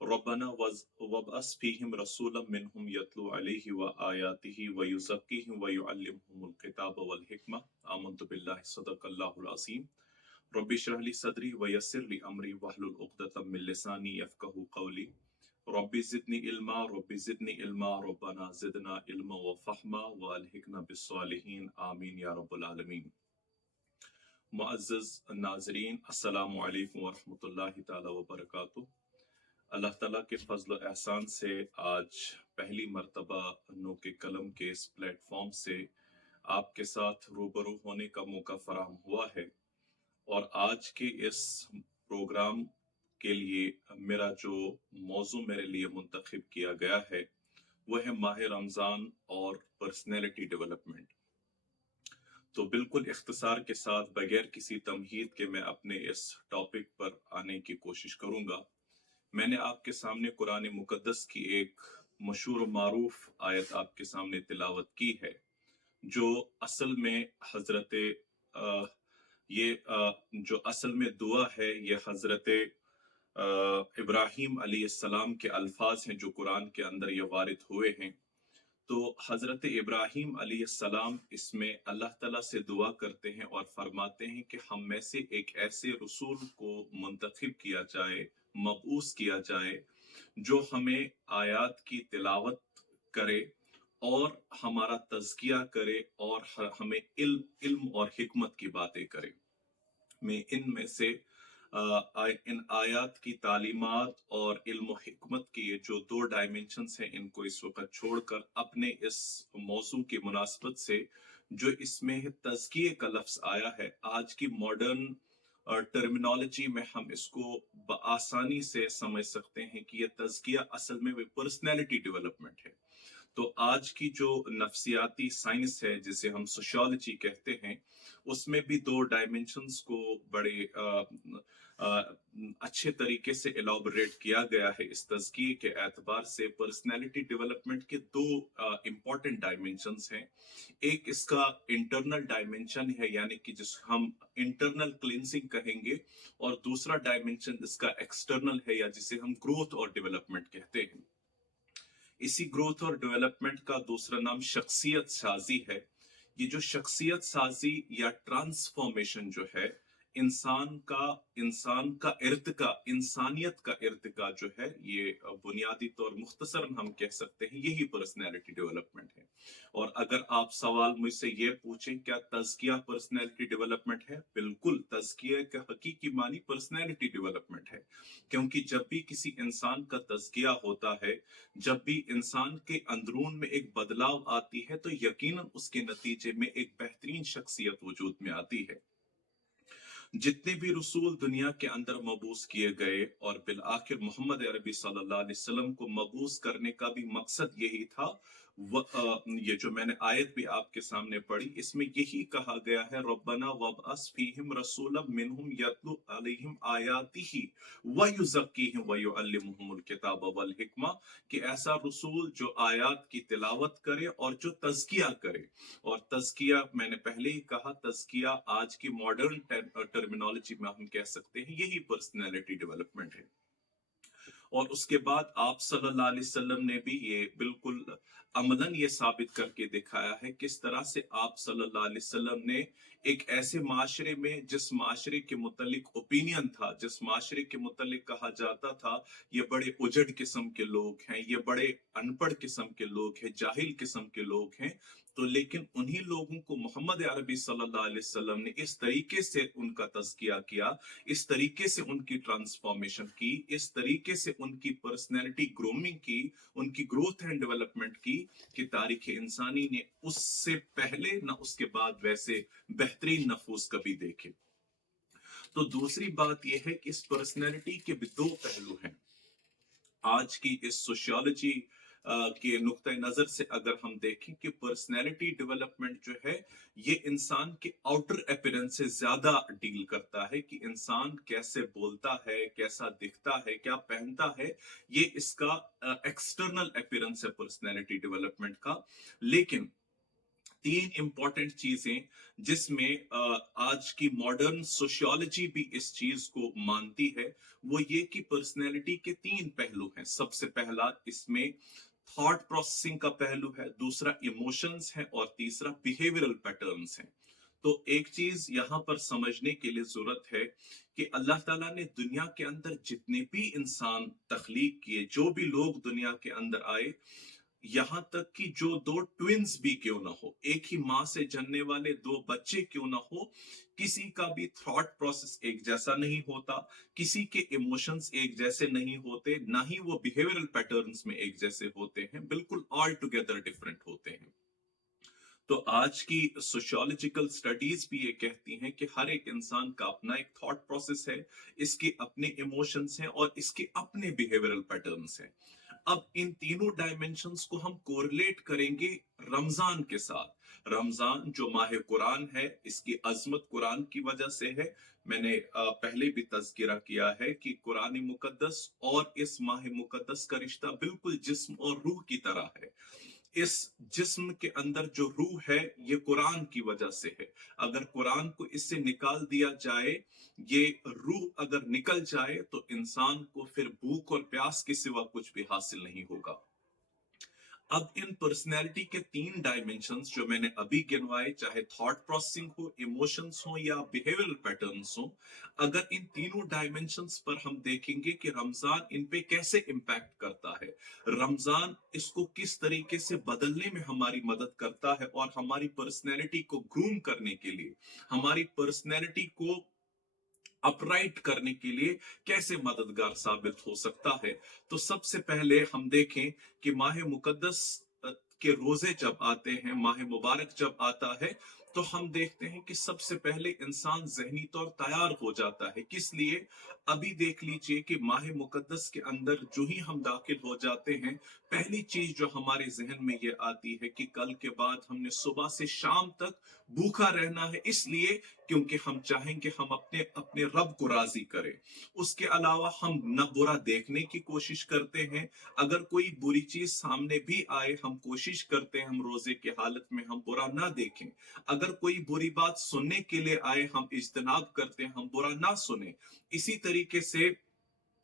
ربنا وابعث فيهم رسولا منهم يتلو عليه وآياته ويزكيهم ويعلمهم الكتاب والحكمة آمنت بالله صدق الله العظيم رب اشرح لي صدري ويسر لي أمري واحلل عقدة من لساني يفقهوا قولي رب زدني علما رب زدني علما ربنا زدنا علما وفهما والحقنا بالصالحين آمين يا رب العالمين. معزز ناظرین السلام علیکم ورحمۃ اللہ تعالی وبرکاتہ. اللہ تعالیٰ کے فضل و احسان سے آج پہلی مرتبہ نو کے قلم کے اس پلیٹ فارم سے آپ کے ساتھ روبرو ہونے کا موقع فراہم ہوا ہے، اور آج کے اس پروگرام کے لیے میرا جو موضوع میرے لیے منتخب کیا گیا ہے وہ ہے ماہ رمضان اور پرسنالٹی ڈیولپمنٹ. تو بالکل اختصار کے ساتھ بغیر کسی تمہید کے میں اپنے اس ٹاپک پر آنے کی کوشش کروں گا. میں نے آپ کے سامنے قرآن مقدس کی ایک مشہور و معروف آیت آپ کے سامنے تلاوت کی ہے، جو اصل میں جو اصل میں دعا ہے، یہ حضرت ابراہیم علیہ السلام کے الفاظ ہیں جو قرآن کے اندر یہ وارد ہوئے ہیں. تو حضرت ابراہیم علیہ السلام اس میں اللہ تعالیٰ سے دعا کرتے ہیں اور فرماتے ہیں کہ ہم میں سے ایک ایسے رسول کو منتخب کیا جائے، مبعوث کیا جائے، جو ہمیں آیات کی تلاوت کرے اور ہمارا تزکیہ کرے اور ہمیں علم اور حکمت کی باتیں کرے. میں ان میں سے ان آیات کی تعلیمات اور علم و حکمت کی جو دو ڈائمنشنز ہیں ان کو اس وقت چھوڑ کر اپنے اس موضوع کی مناسبت سے جو اس میں تزکیے کا لفظ آیا ہے، آج کی ماڈرن ٹرمینالوجی میں ہم اس کو بآسانی سے سمجھ سکتے ہیں کہ یہ تزکیہ اصل میں پرسنالٹی ڈیولپمنٹ ہے. تو آج کی جو نفسیاتی سائنس ہے جسے ہم سوشیالوجی کہتے ہیں، اس میں بھی دو ڈائمنشنز کو بڑے اچھے طریقے سے ایلابوریٹ کیا گیا ہے. اس تزکیے کے اعتبار سے پرسنالٹی ڈیولپمنٹ کے دو امپورٹنٹ ڈائمنشنز ہیں. ایک اس کا انٹرنل ڈائمنشن ہے، یعنی کہ جس ہم انٹرنل کلینزنگ کہیں گے، اور دوسرا ڈائمنشن اس کا ایکسٹرنل ہے یا جسے ہم گروتھ اور ڈیولپمنٹ کہتے ہیں. اسی گروتھ اور ڈیولپمنٹ کا دوسرا نام شخصیت سازی ہے. یہ جو شخصیت سازی یا ٹرانسفارمیشن جو ہے، انسان کا ارتقاء، انسانیت کا ارتقاء جو ہے، یہ بنیادی طور مختصراً ہم کہہ سکتے ہیں یہی پرسنالٹی ڈیولپمنٹ ہے. اور اگر آپ سوال مجھ سے یہ پوچھیں کیا تزکیہ پرسنالٹی ڈیولپمنٹ ہے، بالکل تزکیہ کا حقیقی معنی پرسنالٹی ڈیولپمنٹ ہے. کیونکہ جب بھی کسی انسان کا تزکیہ ہوتا ہے، جب بھی انسان کے اندرون میں ایک بدلاؤ آتی ہے، تو یقیناً اس کے نتیجے میں ایک بہترین شخصیت وجود میں آتی ہے. جتنے بھی رسول دنیا کے اندر مبعوث کیے گئے اور بالآخر محمد عربی صلی اللہ علیہ وسلم کو مبعوث کرنے کا بھی مقصد یہی تھا. یہ جو میں نے آیت بھی آپ کے سامنے پڑھی، اس میں یہی کہا گیا ہے ربنا وابعث فیہم رسولا منہم یتلو علیہم آیاتہ ویزکیہم ویعلمہم الکتاب والحکمہ، کہ ایسا رسول جو آیات کی تلاوت کرے اور جو تزکیہ کرے. اور تزکیہ میں نے پہلے ہی کہا، تزکیہ آج کی ماڈرن ٹرمینالوجی میں ہم کہہ سکتے ہیں یہی پرسنالٹی ڈیولپمنٹ ہے. اور اس کے بعد آپ صلی اللہ علیہ وسلم نے بھی یہ بالکل عملاً یہ ثابت کر کے دکھایا ہے کس طرح سے آپ صلی اللہ علیہ وسلم نے ایک ایسے معاشرے میں، جس معاشرے کے متعلق اوپینین تھا، جس معاشرے کے متعلق کہا جاتا تھا یہ بڑے اجڑ قسم کے لوگ ہیں، یہ بڑے ان پڑھ قسم کے لوگ ہیں، جاہل قسم کے لوگ ہیں، تو لیکن انہی لوگوں کو محمد عربی صلی اللہ علیہ وسلم نے اس طریقے سے ان کا تزکیہ کیا، اس طریقے سے ان کی ٹرانسفارمیشن کی، اس طریقے سے ان کی پرسنالٹی گرومنگ کی، ان کی گروتھ اینڈ ڈیولپمنٹ کی، کہ تاریخ انسانی نے اس سے پہلے نہ اس کے بعد ویسے بہترین نفوس کبھی دیکھے. تو دوسری بات یہ ہے کہ اس پرسنالٹی کے بھی دو پہلو ہیں. آج کی اس سوشیالوجی کے نقطہ نظر سے اگر ہم دیکھیں کہ پرسنالٹی ڈیولپمنٹ جو ہے یہ انسان کے آؤٹر اپیرنس سے زیادہ ڈیل کرتا ہے، کہ انسان کیسے بولتا ہے، کیسا دکھتا ہے، کیا پہنتا ہے، یہ اس کا ایکسٹرنل اپیرنس ہے پرسنالٹی ڈیولپمنٹ کا. لیکن तीन इंपॉर्टेंट चीजें जिसमें आज की मॉडर्न सोशियोलॉजी भी इस चीज को मानती है, वो ये कि पर्सनैलिटी के तीन पहलू हैं। सबसे पहला इसमें थॉट प्रोसेसिंग का पहलू है, दूसरा इमोशंस है और तीसरा बिहेवियरल पैटर्न्स हैं। तो एक चीज यहां पर समझने के लिए जरूरत है कि अल्लाह ताला ने दुनिया के अंदर जितने भी इंसान तख्लीक किए, जो भी लोग दुनिया के अंदर आए, यहां तक कि जो दो ट्विंस भी क्यों ना हो, एक ही मां से जन्ने वाले दो बच्चे क्यों ना हो, किसी का भी थॉट प्रोसेस एक जैसा नहीं होता, किसी के इमोशंस एक जैसे नहीं होते, ना ही वो बिहेवियरल पैटर्न्स में एक जैसे होते हैं, बिल्कुल ऑल टुगेदर डिफरेंट होते हैं। तो आज की सोशियोलॉजिकल स्टडीज भी ये कहती हैं कि हर एक इंसान का अपना एक थॉट प्रोसेस है, इसके अपने इमोशंस हैं और इसके अपने बिहेवियरल पैटर्न्स हैं। अब इन तीनों डायमेंशंस को हम कोरिलेट करेंगे रमजान के साथ। रमजान जो माह कुरान है, इसकी अजमत कुरान की वजह से है। मैंने पहले भी तज़किरा किया है कि कुरान मुकद्दस और इस माह मुकद्दस का रिश्ता बिल्कुल जिस्म और रूह की तरह है। इस जिस्म के अंदर जो रूह है, ये कुरान की वजह से है। अगर कुरान को इससे निकाल दिया जाए, ये रूह अगर निकल जाए, तो इंसान को फिर भूख और प्यास के सिवा कुछ भी हासिल नहीं होगा। अब इन पर्सनैलिटी के तीन डायमेंशंस जो मैंने अभी गिनवाए, चाहे थॉट प्रोसेसिंग हो, इमोशंस हो या बिहेवियरल पैटर्न्स हो, अगर इन तीनों डायमेंशंस पर हम देखेंगे कि रमजान इन पे कैसे इम्पैक्ट करता है, रमजान इसको किस तरीके से बदलने में हमारी मदद करता है और हमारी पर्सनैलिटी को ग्रूम करने के लिए, हमारी पर्सनैलिटी को अपराइट करने के लिए कैसे मददगार साबित हो सकता है। तो सबसे पहले हम देखें कि माह मुकद्दस के रोजे जब आते हैं, माह मुबारक जब आता है, तो हम देखते हैं कि सबसे पहले इंसान जहनी तौर तैयार हो जाता है। किस लिए? अभी देख लीजिए कि माह मुकद्दस के अंदर जो ही हम दाखिल हो जाते हैं, पहली चीज जो हमारे जहन में ये आती है कि कल के बाद हमने सुबह से शाम तक भूखा रहना है, इसलिए क्योंकि हम चाहेंगे हम अपने अपने रब को राजी करें। उसके अलावा हम न बुरा देखने की कोशिश करते हैं, अगर कोई बुरी चीज सामने भी आए, हम कोशिश करते हैं हम रोजे के हालत में हम बुरा ना देखें। अगर कोई बुरी बात सुनने के लिए आए, हम इज्तनाब करते हैं, हम बुरा ना सुने। इसी तरीके से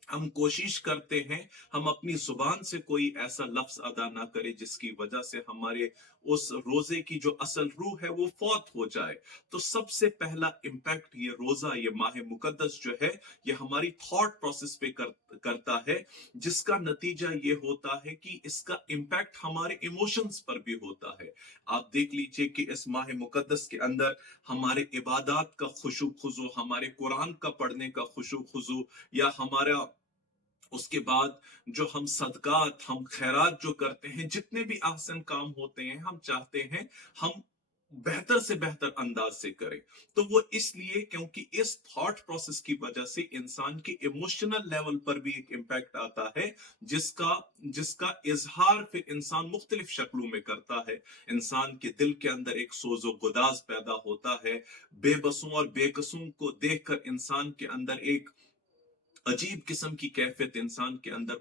हम कोशिश करते हैं हम अपनी जुबान से कोई ऐसा लफ्ज अदा ना करें जिसकी वजह से हमारे उस रोजे की जो असल रूह है वो फौत हो जाए। तो सबसे पहला इम्पैक्ट ये रोजा, ये माह मुकद्दस जो है, ये हमारी थॉट प्रोसेस पे करता है, जिसका नतीजा ये होता है कि इसका इम्पैक्ट हमारे इमोशंस पर भी होता है। आप देख लीजिए कि इस माह मुकद्दस के अंदर हमारे इबादत का खुशू खुजू, हमारे कुरान का पढ़ने का खुशू खुजू, या हमारा उसके बाद जो हम सदकात, हम खैरात जो करते हैं, जितने भी आसन काम होते हैं, हम चाहते हैं हम बेहतर से बेहतर अंदाज से करें। तो वो इसलिए क्योंकि इस थॉट प्रोसेस की वजह से इंसान के इमोशनल लेवल पर भी एक इम्पैक्ट आता है, जिसका जिसका इजहार फिर इंसान मुख्तलिफ शक्लों में करता है। इंसान के दिल के अंदर एक सोजो गुदाज पैदा होता है, बेबसों और बेकसों को देखकर इंसान के अंदर एक अजीब किस्म की कैफियत इंसान के अंदर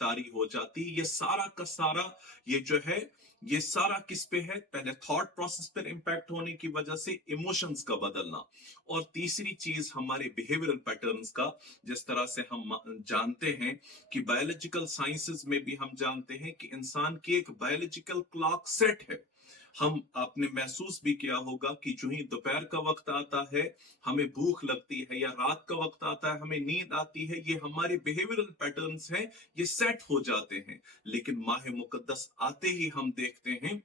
तारी हो जाती है। ये सारा का सारा ये जो है, ये सारा किस पे है? पहले थॉट प्रोसेस पर इंपैक्ट होने की वजह से इमोशंस का बदलना, और तीसरी चीज हमारे बिहेवियरल पैटर्न्स का। जिस तरह से हम जानते हैं कि बायोलॉजिकल साइंसेस में भी हम जानते हैं कि इंसान की एक बायोलॉजिकल क्लॉक सेट है। हम आपने महसूस भी किया होगा कि जो ही दोपहर का वक्त आता है हमें भूख लगती है, या रात का वक्त आता है हमें नींद आती है, ये हमारे बिहेवियरल पैटर्न्स हैं, ये सेट हो जाते हैं। लेकिन माह मुकद्दस आते ही हम देखते हैं,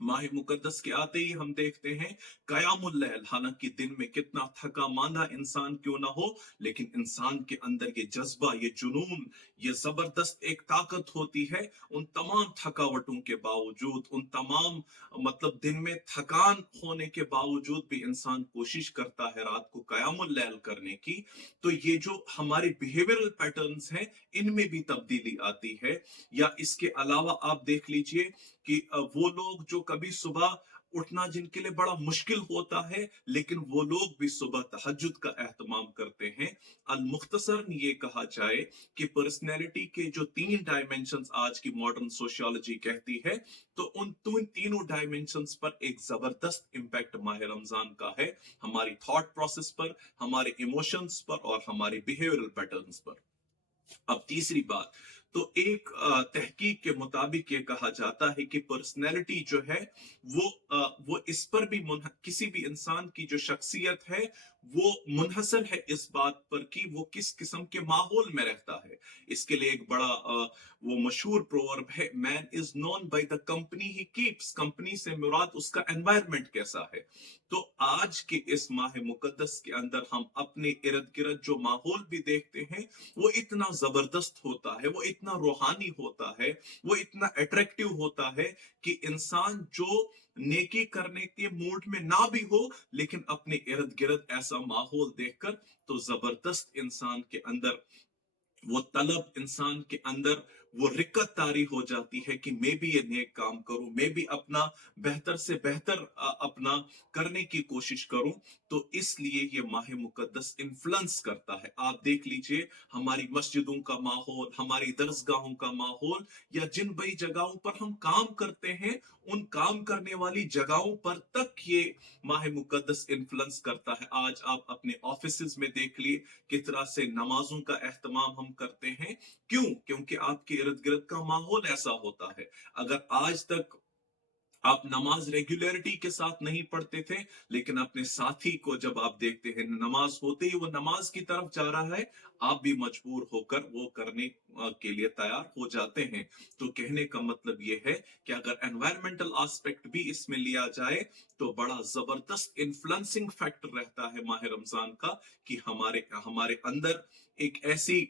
माह मुकद्दस के आते ही हम देखते हैं कयामुल लैल, हालांकि दिन में कितना थका मांदा इंसान क्यों ना हो, लेकिन इंसान के अंदर ये जज्बा, ये जुनून, ये जबरदस्त एक ताकत होती है। उन तमाम थकावटों के बावजूद, उन तमाम मतलब दिन में थकान होने के बावजूद भी इंसान कोशिश करता है रात को कयामुल लैल करने की। तो ये जो हमारे बिहेवियरल पैटर्न्स हैं, इनमें भी तब्दीली आती है। या इसके अलावा आप देख लीजिए कि वो लोग जो कभी सुबह उठना जिनके लिए बड़ा मुश्किल होता है, लेकिन वो लोग भी सुबह तहज्जुद का एहतमाम करते हैं। अल मुख्तसर ये कहा जाए कि पर्सनैलिटी के जो 3 डायमेंशंस आज की मॉडर्न सोशियोलॉजी कहती है, तो उन तीनों डायमेंशंस पर एक जबरदस्त इंपैक्ट माह रमजान का है, हमारी थॉट प्रोसेस पर, हमारे इमोशंस पर और हमारे बिहेवियरल पैटर्न्स पर। अब तीसरी बात, तो एक तहकीक के मुताबिक ये कहा जाता है कि पर्सनैलिटी जो है वो इस पर भी किसी भी इंसान की जो शख्सियत है वो मुनहसर है इस बात पर कि वो किस किस्म के माहौल में रहता है। इसके लिए एक बड़ा वो मशहूर प्रोवर्ब है, man is known by the company he keeps. Company से मुराद उसका एनवायरनमेंट कैसा है। तो आज के इस माह मुकद्दस के अंदर हम अपने इर्द गिर्द जो माहौल भी देखते हैं वो इतना जबरदस्त होता है, वो इतना रूहानी होता है, वो इतना अट्रैक्टिव होता है कि इंसान जो नेकी करने के मूड में ना भी हो, लेकिन अपने इर्द गिर्द ऐसा माहौल देखकर तो जबरदस्त इंसान के अंदर वो तलब, इंसान के अंदर वो रिक्कत तारी हो जाती है कि मैं भी ये नेक काम करूं, मैं भी अपना बेहतर से बेहतर अपना करने की कोशिश करूं। तो इसलिए ये माह मुकद्दस इन्फ्लुएंस करता है। आप देख लीजिए हमारी मस्जिदों का माहौल, हमारी दरसगाहों का माहौल, या जिन बड़ी जगहों पर हम काम करते हैं उन काम करने वाली जगहों पर तक ये माह मुकद्दस इन्फ्लुएंस करता है। आज आप अपने ऑफिस में देख लिए किस तरह से नमाजों का एहतमाम हम करते हैं। क्यों? क्योंकि आपके इर्द गिर्द का माहौल ऐसा होता है। अगर आज तक आप नमाज रेगुलरिटी के साथ नहीं पढ़ते थे, लेकिन अपने साथी को जब आप देखते हैं नमाज होते ही वो नमाज की तरफ जा रहा है, आप भी मजबूर होकर वो करने के लिए तैयार हो जाते हैं। तो कहने का मतलब ये है कि अगर एनवायरमेंटल एस्पेक्ट भी इसमें लिया जाए तो बड़ा जबरदस्त इन्फ्लुएंसिंग फैक्टर रहता है माह रमजान का, कि हमारे हमारे अंदर एक ऐसी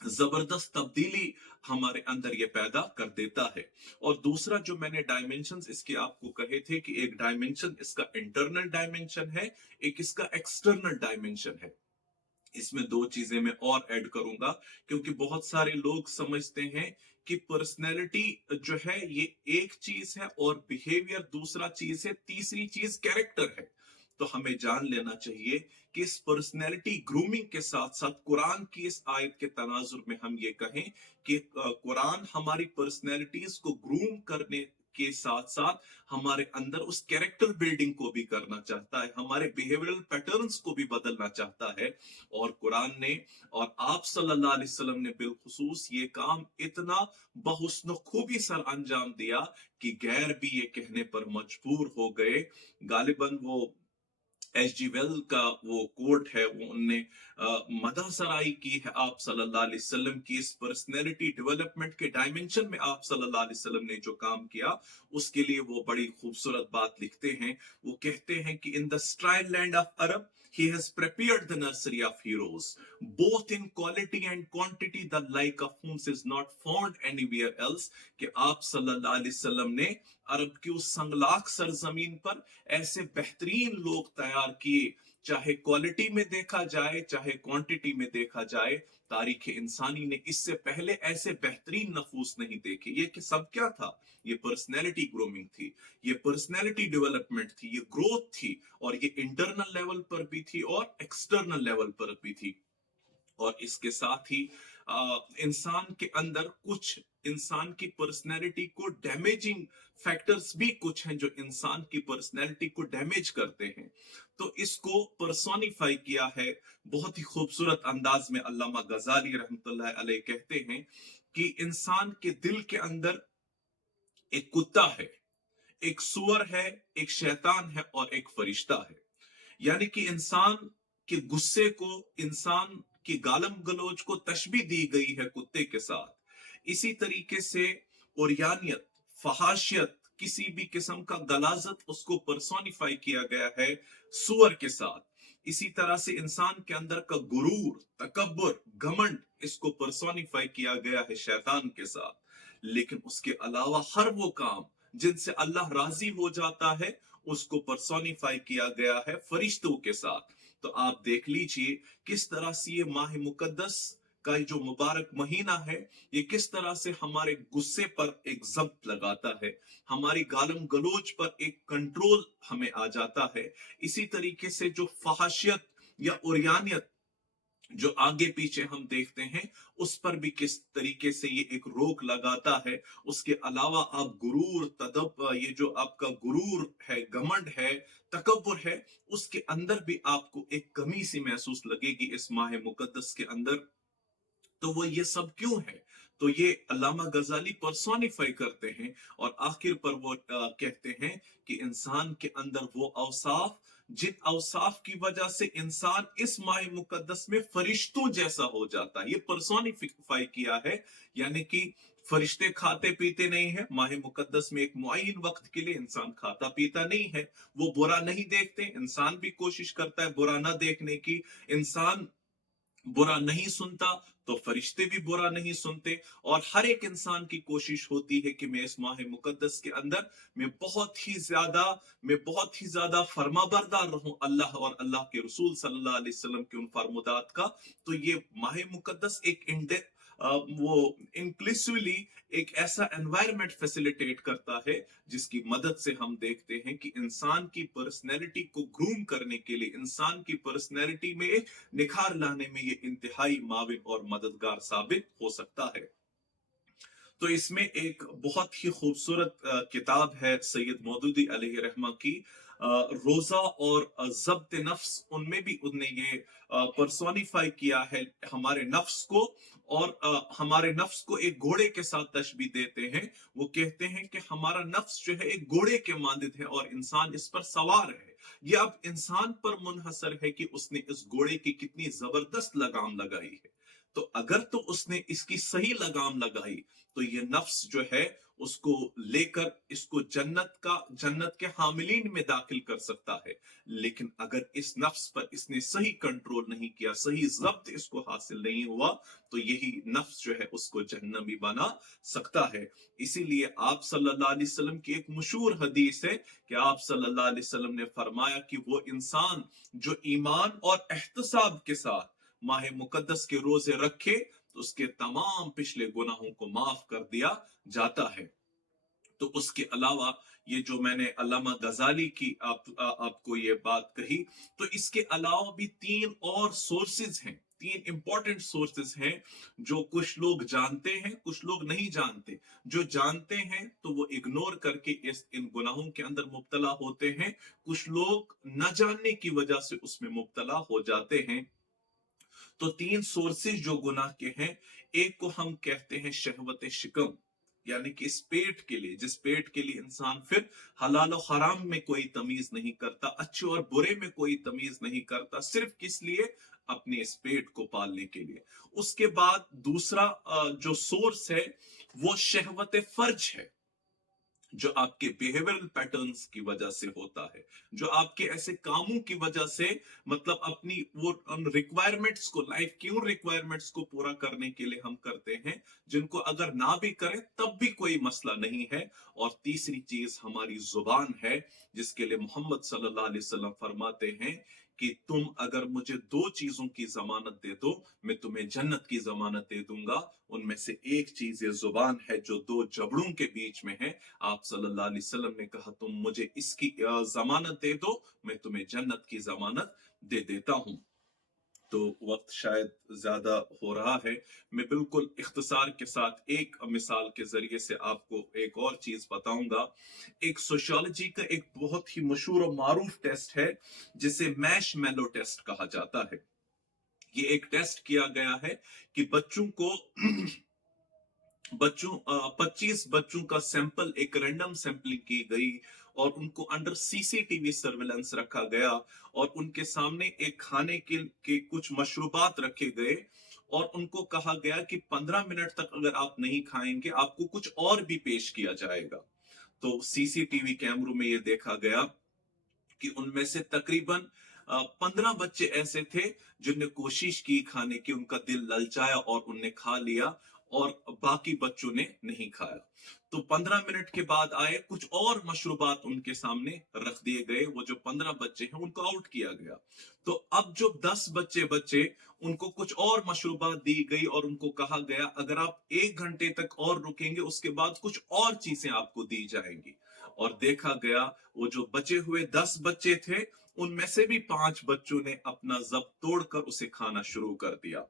जबरदस्त तब्दीली हमारे अंदर ये पैदा कर देता है। और दूसरा जो मैंने डायमेंशंस इसके आपको कहे थे कि एक डायमेंशन इसका इंटरनल डायमेंशन है, एक इसका एक्सटर्नल डायमेंशन है। इसमें दो चीजें मैं और ऐड करूंगा, क्योंकि बहुत सारे लोग समझते हैं कि पर्सनैलिटी जो है ये एक चीज है और बिहेवियर दूसरा चीज है, तीसरी चीज कैरेक्टर है। तो हमें जान लेना चाहिए कि इस पर्सनैलिटी ग्रूमिंग के साथ साथ कुरान की इस आयत के तनाजुर में हम ये कहें कि कुरान हमारी पर्सनैलिटीज को ग्रूम करने के साथ साथ हमारे अंदर उस कैरेक्टर बिल्डिंग को भी करना चाहता है, हमारे बिहेवियरल पैटर्न्स को भी बदलना चाहता है। और कुरान ने और आप सल्लल्लाहु अलैहि वसल्लम ने बिलखुसूस ये काम इतना बहुस्न खूबी सर अंजाम दिया कि गैर भी ये कहने पर मजबूर हो गए। गालिबन वो एच जी वेल का वो कोट है, वो उनने मदह सराई की है आप सल्लल्लाहु अलैहि वसल्लम की इस पर्सनैलिटी डेवलपमेंट के डायमेंशन में। आप सल्लल्लाहु अलैहि वसल्लम ने जो काम किया उसके लिए वो बड़ी खूबसूरत बात लिखते हैं। वो कहते हैं कि in the स्ट्राइल land of Arab he has prepared the nursery of heroes, both in quality and quantity, the like of whom is not found anywhere else। कि आप सल्लल्लाहु अलैहि वसल्लम ने अरब की उस संगलाख सरजमीन पर ऐसे बेहतरीन लोग तैयार किए, चाहे क्वालिटी में देखा जाए चाहे क्वांटिटी में देखा जाए। तारीख इंसानी ने इससे पहले ऐसे बेहतरीन नफूस नहीं देखे। ये कि सब क्या था? ये पर्सनैलिटी ग्रूमिंग थी, ये पर्सनैलिटी डेवलपमेंट थी, ये ग्रोथ थी, और ये इंटरनल लेवल पर भी थी और एक्सटर्नल लेवल पर भी थी। और इसके साथ ही इंसान के अंदर कुछ इंसान की पर्सनैलिटी को डैमेजिंग फैक्टर्स भी कुछ हैं जो इंसान की पर्सनैलिटी को डैमेज करते हैं। तो इसको पर्सोनिफाई किया है बहुत ही खूबसूरत अंदाज में। अल्लामा गजाली रहमतुल्लाह अलैह कहते हैं कि इंसान के दिल के अंदर एक कुत्ता है, एक सुअर है, एक शैतान है और एक फरिश्ता है। यानी कि इंसान के गुस्से को, इंसान की गालम गलोच को तशबीह दी गई है कुत्ते के साथ। इसी तरीके से ओरियानियत, फहाशियत, किसी भी किस्म का गलाजत, उसको पर्सोनिफाई किया गया है सुअर के साथ। इसी तरह से इंसान के अंदर का गुरूर, तकब्बुर, घमंड, इसको पर्सोनिफाई किया गया है शैतान के साथ। लेकिन उसके अलावा हर वो काम जिनसे अल्लाह राजी हो जाता है उसको पर्सोनिफाई किया गया है फरिश्तों के साथ। तो आप देख लीजिए किस तरह से ये माह मुकद्दस का ये जो मुबारक महीना है, ये किस तरह से हमारे गुस्से पर एक जब्त लगाता है, हमारी गालम गलोच पर एक कंट्रोल हमें आ जाता है। इसी तरीके से जो फहाशियत या उर्यानियत जो आगे पीछे हम देखते हैं, उस पर भी किस तरीके से ये एक रोक लगाता है। उसके अलावा आप गुरूर ये जो आपका गुरूर है, घमंड है, तकब्बुर है, उसके अंदर भी आपको एक कमी सी महसूस लगेगी इस माह मुकद्दस के अंदर। तो वो ये सब क्यों है? तो ये अल्लामा गजाली पर्सोनिफाई करते हैं और आखिर पर वो कहते हैं कि इंसान के अंदर वो औसाफ, जिन औसाफ की वजह से इंसान इस माह मुकद्दस में फरिश्तों जैसा हो जाता है, ये पर्सोनिफाई किया है। यानी कि फरिश्ते खाते पीते नहीं है, माह मुकद्दस में एक मुअय्यन वक्त के लिए इंसान खाता पीता नहीं है, वो बुरा नहीं देखते, इंसान भी कोशिश करता है बुरा ना देखने की, इंसान बुरा नहीं सुनता तो फरिश्ते भी बुरा नहीं सुनते, और हर एक इंसान की कोशिश होती है कि मैं इस माह मुकद्दस के अंदर मैं बहुत ही ज्यादा फरमाबरदार रहूं अल्लाह और अल्लाह के रसूल सल्लल्लाहु अलैहि वसल्लम के उन फरमुदात का। तो ये माह मुकद्दस एक वो इंक्लूसिवली एक ऐसा एनवायरनमेंट फैसिलिटेट करता है जिसकी मदद से हम देखते हैं कि इंसान की पर्सनैलिटी को ग्रूम करने के लिए, इंसान की पर्सनैलिटी में निखार लाने में ये इंतहाई माविन और मददगार साबित हो सकता है। तो इसमें एक बहुत ही खूबसूरत किताब है सैयद मौदूदी अलैहि रहमा की, रोजा और जब्त नफ्स। उनमें भी उनने ये पर्सोनिफाई किया है हमारे नफ्स को, और हमारे नफ्स को एक घोड़े के साथ तशबीह देते हैं। वो कहते हैं कि हमारा नफ्स जो है एक घोड़े के मानद है और इंसान इस पर सवार है। ये अब इंसान पर मुनहसर है कि उसने इस घोड़े की कितनी जबरदस्त लगाम लगाई है। तो अगर तो उसने इसकी सही लगाम लगाई तो ये नफ्स जो है उसको लेकर इसको जन्नत के हामिलीन में दाखिल कर सकता है। लेकिन अगर इस नफ्स पर इसने सही कंट्रोल नहीं किया, सही जब्त इसको हासिल नहीं हुआ, तो यही नफ्स जो है उसको जहन्नमी बना सकता है। इसीलिए आप सल्लल्लाहु अलैहि वसल्लम की एक मशहूर हदीस है कि आप सल्लल्लाहु अलैहि वसल्लम ने फरमाया कि वो इंसान जो ईमान और एहतसाब के साथ माह मुकद्दस के रोजे रखे तो उसके तमाम पिछले गुनाहों को माफ कर दिया जाता है। तो उसके अलावा ये जो मैंने अल्लामा गजाली की आपको ये बात कही, तो इसके अलावा भी तीन और सोर्सेज हैं, तीन इंपॉर्टेंट सोर्सेज हैं जो कुछ लोग जानते हैं, कुछ लोग नहीं जानते। जो जानते हैं तो वो इग्नोर करके इन गुनाहों के अंदर मुब्तला होते हैं, कुछ लोग न जानने की वजह से उसमें मुब्तला हो जाते हैं। तो तीन सोर्सेज जो गुनाह के हैं, एक को हम कहते हैं शहवत शिकम, यानी कि इस पेट के लिए, जिस पेट के लिए इंसान फिर हलाल और हराम में कोई तमीज नहीं करता, अच्छे और बुरे में कोई तमीज नहीं करता, सिर्फ किस लिए? अपने इस पेट को पालने के लिए। उसके बाद दूसरा जो सोर्स है वो शहवत फर्ज है, जो आपके बिहेवियरल पैटर्न्स की वजह से होता है, जो आपके ऐसे कामों की वजह से, मतलब अपनी वो उन रिक्वायरमेंट्स को, लाइफ की उन रिक्वायरमेंट्स को पूरा करने के लिए हम करते हैं, जिनको अगर ना भी करें तब भी कोई मसला नहीं है। और तीसरी चीज हमारी जुबान है, जिसके लिए मोहम्मद सल्लल्लाहु अलैहि वसल्लम फरमाते हैं कि तुम अगर मुझे दो चीजों की जमानत दे दो, मैं तुम्हें जन्नत की जमानत दे दूंगा। उनमें से एक चीज ये जुबान है जो दो जबड़ों के बीच में है। आप सल्लल्लाहु अलैहि वसल्लम ने कहा तुम मुझे इसकी जमानत दे दो, मैं तुम्हें जन्नत की जमानत दे देता हूं। तो वक्त शायद ज्यादा हो रहा है, मैं बिल्कुल इख्तिसार के साथ एक मिसाल के जरिए से आपको एक और चीज बताऊंगा। एक सोशियोलॉजी का एक बहुत ही मशहूर और मारूफ टेस्ट है जिसे मैश मेलो टेस्ट कहा जाता है। ये एक टेस्ट किया गया है कि बच्चों को 25 बच्चों का सैंपल, एक रैंडम सैंपलिंग की गई और उनको अंडर सीसीटीवी सर्वेलेंस रखा गया, और उनके सामने एक खाने के कुछ मशरूबात रखे गए, और उनको कहा गया कि 15 मिनट तक अगर आप नहीं खाएंगे आपको कुछ और भी पेश किया जाएगा। तो सीसीटीवी कैमरों में ये देखा गया कि उनमें से तकरीबन 15 बच्चे ऐसे थे जिनने कोशिश की खाने की, उनका दिल ललचाया और उनने खा लिया। और बाकी बच्चों ने नहीं खाया। तो 15 मिनट के बाद आए, कुछ और मशरूबात उनके सामने रख दिए गए, वो जो 15 बच्चे हैं उनको आउट किया गया। तो अब जो 10 बच्चे बचे, उनको कुछ और मशरूबात दी गई और उनको कहा गया अगर आप 1 घंटे तक और रुकेंगे उसके बाद कुछ और चीजें आपको दी जाएंगी। और देखा गया वो जो बचे हुए 10 बच्चे थे, उनमें से भी 5 बच्चों ने अपना जब्त तोड़कर उसे खाना शुरू कर दिया।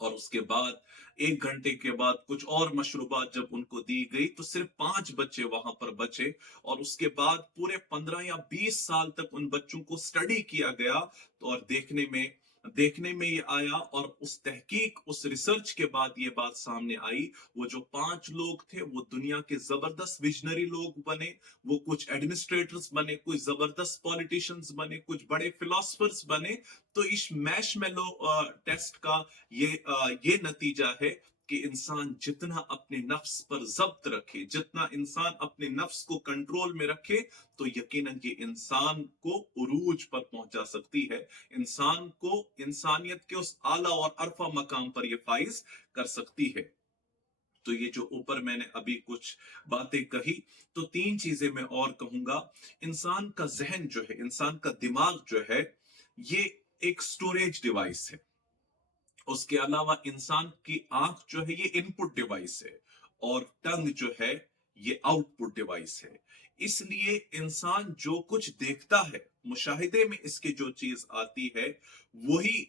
और उसके बाद 1 घंटे के बाद कुछ और मशरूबात जब उनको दी गई तो सिर्फ 5 बच्चे वहां पर बचे। और उसके बाद पूरे 15 या 20 साल तक उन बच्चों को स्टडी किया गया। तो और देखने में ये आया, और उस तहकीक उस रिसर्च के बाद ये बात सामने आई, वो जो 5 लोग थे वो दुनिया के जबरदस्त विजनरी लोग बने। वो कुछ एडमिनिस्ट्रेटर्स बने, कुछ जबरदस्त पॉलिटिशियंस बने, कुछ बड़े फिलोसफर्स बने। तो इस मैशमेलो टेस्ट का ये नतीजा है कि इंसान जितना अपने नफ्स पर जब्त रखे, जितना इंसान अपने नफ्स को कंट्रोल में रखे, तो यकीनन ये इंसान को उरूज पर पहुंचा सकती है, इंसान को इंसानियत के उस आला और अरफा मकाम पर ये फाइज कर सकती है। तो ये जो ऊपर मैंने अभी कुछ बातें कही, तो 3 चीजें मैं और कहूंगा। इंसान का जहन जो है, इंसान का दिमाग जो है, ये एक स्टोरेज डिवाइस है। उसके अलावा इंसान की आंख जो है ये इनपुट डिवाइस है, और टंग जो है ये आउटपुट डिवाइस है। इसलिए इंसान जो कुछ देखता है, मुशाहिदे में इसकी जो चीज आती है, वही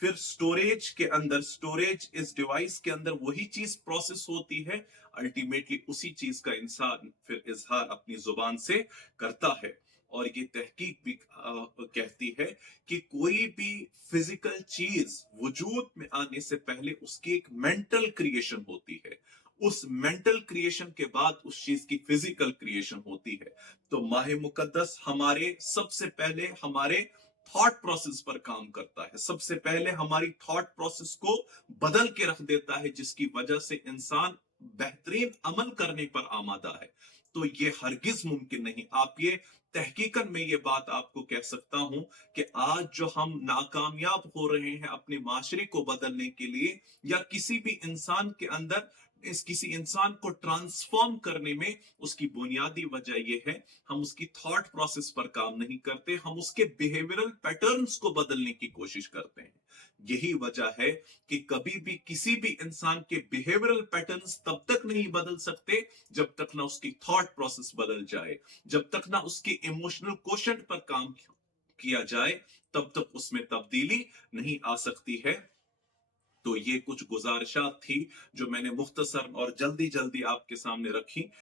फिर स्टोरेज के अंदर, स्टोरेज इस डिवाइस के अंदर वही चीज प्रोसेस होती है। अल्टीमेटली उसी चीज का इंसान फिर इजहार अपनी जुबान से करता है। और ये तहकीक भी कहती है कि कोई भी फिजिकल चीज वजूद में आने से पहले उसकी एक मेंटल क्रिएशन होती है, उस मेंटल क्रिएशन के बाद उस चीज की फिजिकल क्रिएशन होती है। तो माह मुकद्दस हमारे सबसे पहले हमारे थॉट प्रोसेस पर काम करता है, सबसे पहले हमारी थॉट प्रोसेस को बदल के रख देता है, जिसकी वजह से इंसान बेहतरीन अमल करने पर आमादा है। तो ये हरगिज मुमकिन नहीं। आप ये तहकीकन में ये बात आपको कह सकता हूं कि आज जो हम नाकामयाब हो रहे हैं अपने माशरे को बदलने के लिए, या किसी भी इंसान के अंदर इस किसी इंसान को ट्रांसफॉर्म करने में, उसकी बुनियादी वजह यह है हम उसकी थॉट प्रोसेस पर काम नहीं करते, हम उसके बिहेवियरल पैटर्न्स को बदलने की कोशिश करते हैं। यही वजह है कि कभी भी किसी भी इंसान के बिहेवियरल पैटर्न्स तब तक नहीं बदल सकते जब तक ना उसकी थॉट प्रोसेस बदल जाए, जब तक ना उसके इमोशनल कोशंट पर काम किया जाए, तब तक उसमें तब्दीली नहीं आ सकती है। तो ये कुछ गुजारिशात थी जो मैंने मुख्तसर और जल्दी जल्दी आपके सामने रखी।